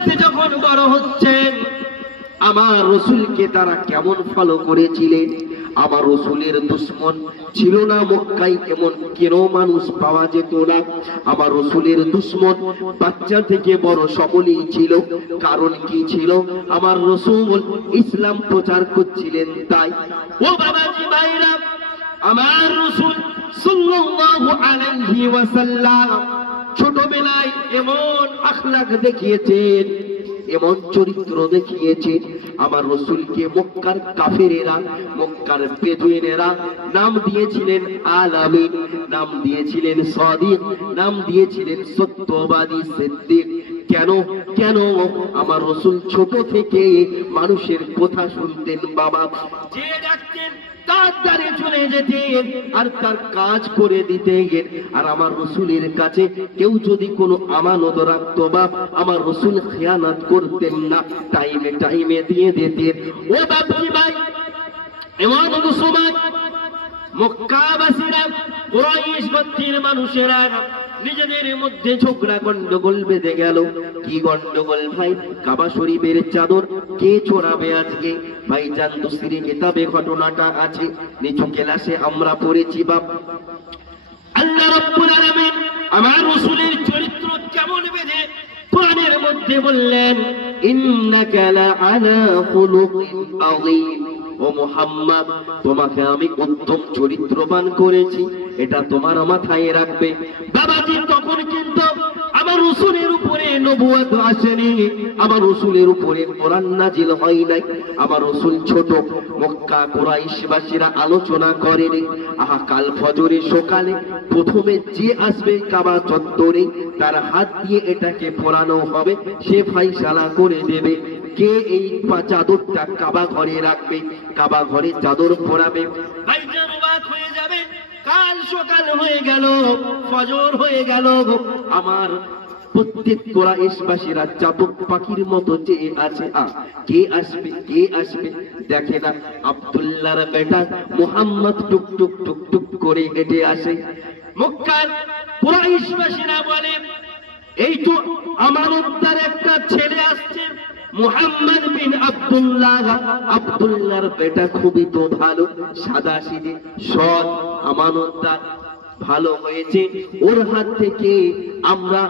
যখন বড় হচ্ছেন আমার রসুলকে তারা কেমন ফলো করেছিলেন। আমার রসুলের দুশ্মন ছিল না মক্কায়, এমন কেন মানুষ পাওয়া যেত না। আমার রসুলের দুশ্মন বাচ্চা থেকে বড় সকলেই ছিল। কারণ কি ছিল? আমার রসুল ইসলাম প্রচার করছিলেন তাই। ও বাবাজি ভাইরা, আমার রসুল সাল্লাল্লাহু আলাইহি ওয়াসাল্লাম ছোটবেলায় এমন আখলাক দেখিয়েছেন, এমন চরিত্র দেখিয়েছেন। আমার রসুলকে মক্কার কাফেরেরা, মক্কার বেদুইনেরা নাম দিয়েছিলেন আল আমিন, নাম দিয়েছিলেন সাদিক, নাম দিয়েছিলেন সত্যবাদী সিদ্দিক। কেন কেন? আমার রসুল ছোট থেকে মানুষের কথা শুনতেন। বাবা যে ডাকতেন তার দ্বারে চলে যেতেন আর তার কাজ করে দিতেন। আর আমার রসুলের কাছে কেউ যদি কোনো আমানত রাখতো, বাপ আমার রসুল খেয়ানত করতেন না, টাইমে টাইমে দিয়ে দিতেন। ও বাপজি ভাই, এমন সময় মক্কাবাসীরা, কুরাইশ গোত্রের মানুষেরা নিজেদের মধ্যে ঝগড়া গন্ডগোল বেঁধে গেল। কি গন্ডগোল ভাই? কাবা শরীফের চাদর কে চড়াবে আজকে? ভাই জান তফসিরে কিতাবে ঘটনাটা আছে, নিচু ক্লাসে আমরা পড়েছি। বাপ আল্লাহ রাব্বুল আলামিন আমার রাসূলের চরিত্র কেমন বেঁধে কোরআনের মধ্যে বললেন, ইন্নাকা লাআলা খুলুকিন আযীম। ও মুহাম্মদ, তোমাকে আমি উত্তম চরিত্রবান করেছি, এটা তোমার মাথায় রাখবে। বাবাজি তখন কিন্তু আমার রাসূলের উপরে নবুয়ত আসেনি, আমার রাসূলের উপরে কোরআন নাজিল হয় নাই। আমার রাসূল ছোট, মক্কা কুরাইশবাসীরা আলোচনা করেনি। কাল ফজরে সকালে প্রথমে যে আসবে কাবা চত্বরে, তার হাত দিয়ে এটাকে পরানো হবে, সে ফাইসালা করে দেবে কে এই চাদরটা কাবা ঘরে রাখবে, কাবা ঘরে চাদর পরাবে। ভাইজান অবাক হয়ে যাবে, কাল সকাল হয়ে গেল, ফজর হয়ে গেল, আমার প্রত্যেক কুরাইশবাসীরা চাতক পাখির মতো চেয়ে আছে, কে আসবে কে আসবে। দেখে না আব্দুল্লাহর বেটা মুহাম্মদ টুক টুক টুক টুক করে হেঁটে আসে। মক্কার কুরাইশবাসীরা বলে, এই তো আমানতদার একটা ছেলে আসছে, মুহাম্মদ বিন আব্দুল্লাহ। আব্দুল্লাহর বেটা খুবই তো ভালো, সাদাসিধে, সৎ, আমানতদার, ভালো হয়েছে। ওর হাত থেকে আমরা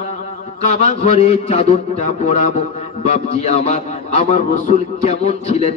কাবা ঘরে চাদরটা পরাবো। বাপজি আমার, আমার রাসূল কেমন ছিলেন